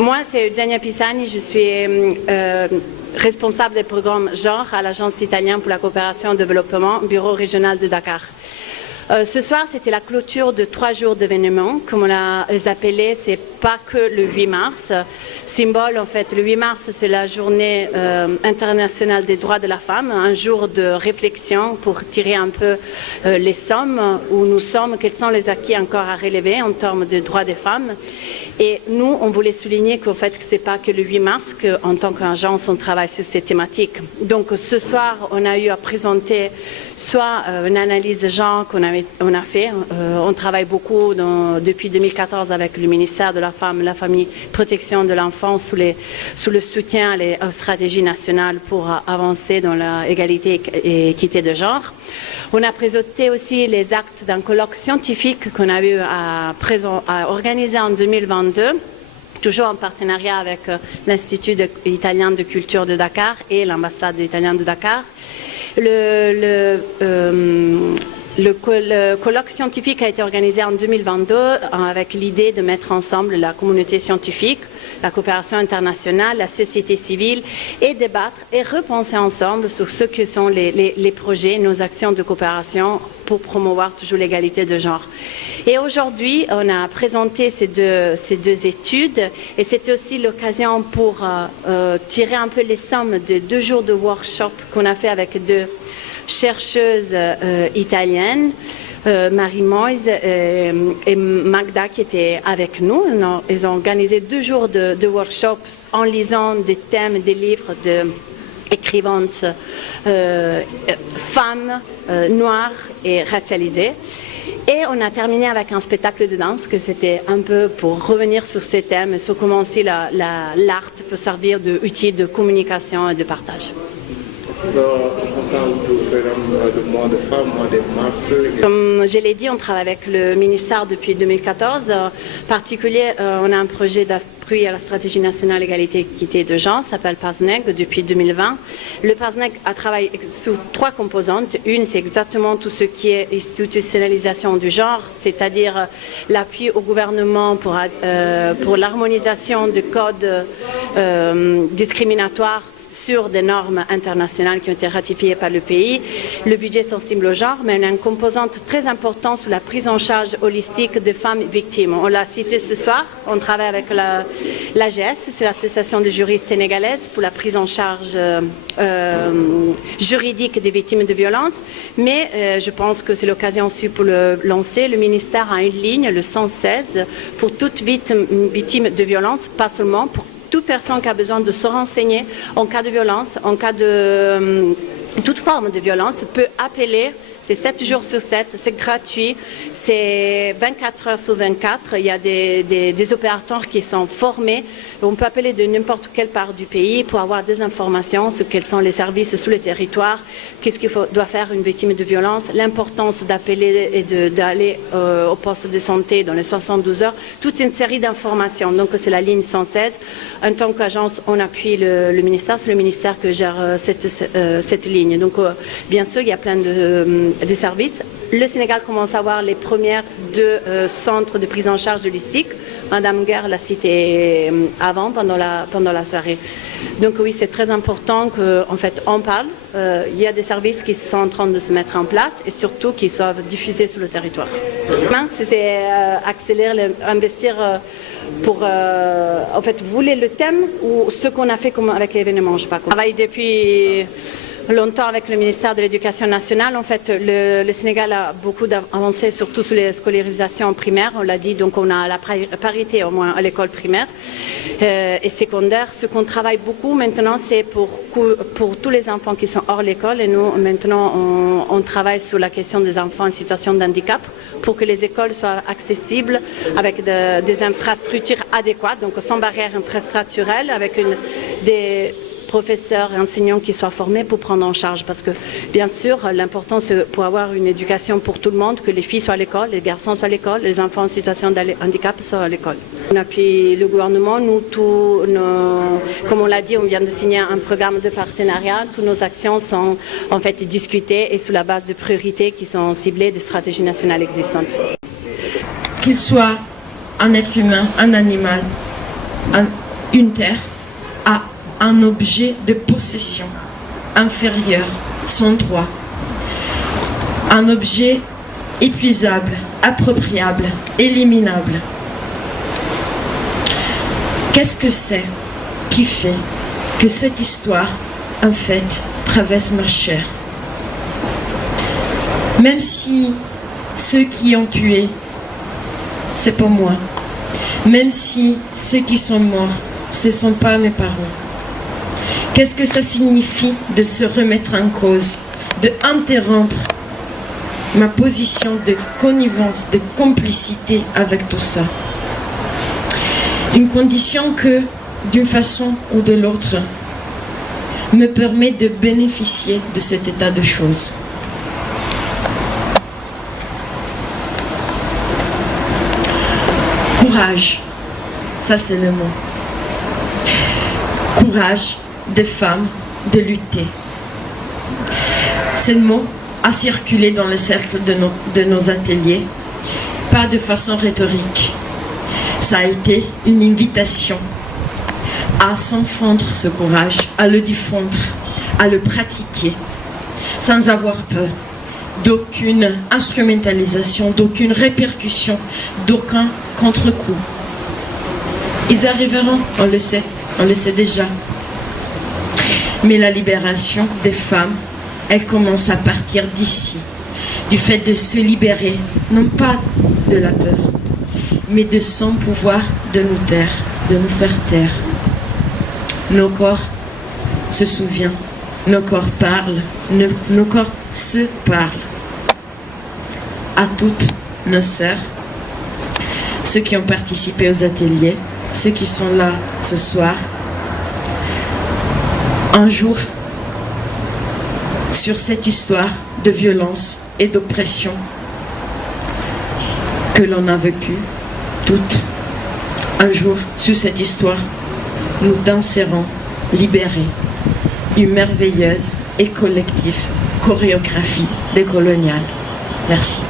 Moi, c'est Eugenia Pisani, je suis responsable des programmes genre à l'Agence italienne pour la coopération et le développement, bureau régional de Dakar. Ce soir, c'était la clôture de 3 jours d'événements, comme on l'a appelé. C'est pas que le 8 mars. Symbole, en fait, le 8 mars, c'est la journée internationale des droits de la femme, un jour de réflexion pour tirer un peu les sommes où nous sommes, quels sont les acquis encore à relever en termes de droits des femmes. Et nous, on voulait souligner qu'en fait, ce n'est pas que le 8 mars qu'en tant qu'agence, on travaille sur ces thématiques. Donc, ce soir, on a eu à présenter soit une analyse de genre qu'on a fait. On travaille beaucoup depuis 2014 avec le ministère de la Femme, la Famille, Protection de l'Enfant sous le soutien aux stratégies nationales pour avancer dans l'égalité et équité de genre. On a présenté aussi les actes d'un colloque scientifique qu'on a eu à organiser en 2022, toujours en partenariat avec l'Institut italien de culture de Dakar et l'ambassade italienne de Dakar. Le colloque scientifique a été organisé en 2022 avec l'idée de mettre ensemble la communauté scientifique, la coopération internationale, la société civile et débattre et repenser ensemble sur ce que sont les projets, nos actions de coopération pour promouvoir toujours l'égalité de genre. Et aujourd'hui, on a présenté ces deux études et c'était aussi l'occasion pour tirer un peu les sommes de 2 jours de workshop qu'on a fait avec 2 chercheuses italiennes, Marie Moïse et Magda qui étaient avec nous. Ils ont organisé 2 jours de workshops en lisant des thèmes, des livres d'écrivantes femmes noires et racialisées. Et on a terminé avec un spectacle de danse que c'était un peu pour revenir sur ces thèmes, sur comment aussi l'art peut servir d'outil de communication et de partage. On parle de mois de femmes, mois de mars. Comme je l'ai dit, on travaille avec le ministère depuis 2014. En particulier, on a un projet d'appui à la stratégie nationale égalité et équité de genre, ça s'appelle PASNEG depuis 2020. Le PASNEG a travaillé sur 3 composantes. Une, c'est exactement tout ce qui est institutionnalisation du genre, c'est-à-dire l'appui au gouvernement pour l'harmonisation du code discriminatoire sur des normes internationales qui ont été ratifiées par le pays. Le budget sensible au genre, mais on a une composante très importante sur la prise en charge holistique des femmes victimes. On l'a cité ce soir, on travaille avec l'AGS, c'est l'Association des juristes sénégalaises pour la prise en charge juridique des victimes de violences, mais je pense que c'est l'occasion aussi pour le lancer. Le ministère a une ligne, le 116, pour toute victime de violence, pas seulement pour toute personne qui a besoin de se renseigner en cas de violence, en cas de toute forme de violence, peut appeler. C'est 7 jours sur 7, c'est gratuit, c'est 24 heures sur 24. Il y a des opérateurs qui sont formés. On peut appeler de n'importe quelle part du pays pour avoir des informations sur quels sont les services sur le territoire, qu'est-ce qu'il doit faire une victime de violence, l'importance d'appeler et d'aller au poste de santé dans les 72 heures, toute une série d'informations. Donc c'est la ligne 116. En tant qu'agence, on appuie le ministère, c'est le ministère que gère cette ligne. Donc bien sûr, il y a plein des services. Le Sénégal commence à avoir les premières 2 centres de prise en charge holistique. Madame Guerre l'a cité avant, pendant la soirée. Donc oui, c'est très important qu'en fait, on parle. Il y a des services qui sont en train de se mettre en place et surtout qui soient diffusés sur le territoire. C'est accélérer, investir pour, en fait, vous voulez le thème ou ce qu'on a fait avec l'événement, je sais pas. On travaille depuis longtemps avec le ministère de l'Éducation nationale. En fait, le Sénégal a beaucoup avancé, surtout sur les scolarisations primaires. On l'a dit, donc on a la parité au moins à l'école primaire et secondaire. Ce qu'on travaille beaucoup maintenant, c'est pour tous les enfants qui sont hors l'école. Et nous, maintenant, on travaille sur la question des enfants en situation de handicap pour que les écoles soient accessibles avec des infrastructures adéquates, donc sans barrière infrastructurelle, avec des professeurs et enseignants qui soient formés pour prendre en charge. Parce que, bien sûr, l'important, c'est pour avoir une éducation pour tout le monde, que les filles soient à l'école, les garçons soient à l'école, les enfants en situation de handicap soient à l'école. On appuie le gouvernement. Nous, comme on l'a dit, on vient de signer un programme de partenariat. Toutes nos actions sont en fait discutées et sous la base de priorités qui sont ciblées des stratégies nationales existantes. Qu'il soit un être humain, un animal, une terre à un objet de possession inférieur, sans droit, un objet épuisable, appropriable, éliminable. Qu'est-ce que c'est qui fait que cette histoire, en fait, traverse ma chair? Même si ceux qui ont tué, c'est pas moi. Même si ceux qui sont morts, ce ne sont pas mes parents. Qu'est-ce que ça signifie de se remettre en cause, de interrompre ma position de connivence, de complicité avec tout ça? Une condition que, d'une façon ou de l'autre, me permet de bénéficier de cet état de choses. Courage, ça c'est le mot. Courage des femmes de lutter. Ce mot a circulé dans le cercle de nos ateliers, pas de façon rhétorique. Ça a été une invitation à s'enfendre ce courage, à le diffondre, à le pratiquer, sans avoir peur d'aucune instrumentalisation, d'aucune répercussion, d'aucun contre-coup. Ils arriveront, on le sait déjà. Mais la libération des femmes, elle commence à partir d'ici, du fait de se libérer, non pas de la peur, mais de son pouvoir de nous taire, de nous faire taire. Nos corps se souviennent, nos corps parlent, nos corps se parlent. À toutes nos sœurs, ceux qui ont participé aux ateliers, ceux qui sont là ce soir, un jour, sur cette histoire de violence et d'oppression que l'on a vécue, toutes, un jour, sur cette histoire, nous danserons libérés, une merveilleuse et collective chorégraphie décoloniale. Merci.